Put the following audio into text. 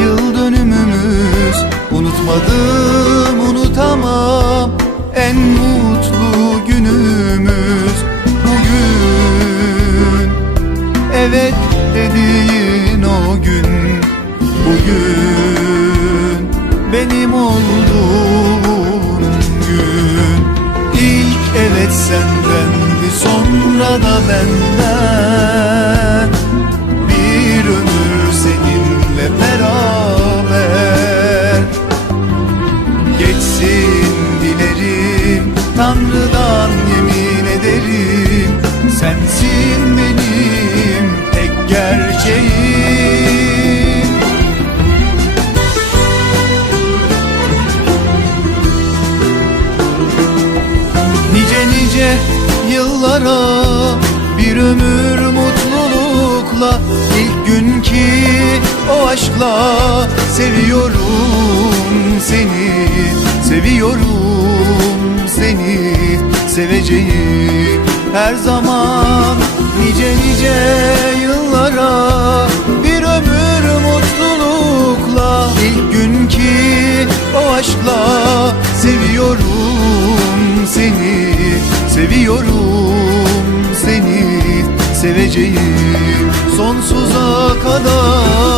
yıl dönümümüz Unutmadım unutamam. En mutlu günümüz Bugün. Evet dediğin o gün Bugün benim olduğum gün. İlk evet senden bir sonra da benden. Sensin benim tek gerçeğim. Nice nice yıllara bir ömür mutlulukla ilk günkü o aşkla seviyorum seni seviyorum seni seveceğim her zaman nice nice yıllara bir ömür mutlulukla. İlk günkü o aşkla seviyorum seni seviyorum seni. Seveceğim sonsuza kadar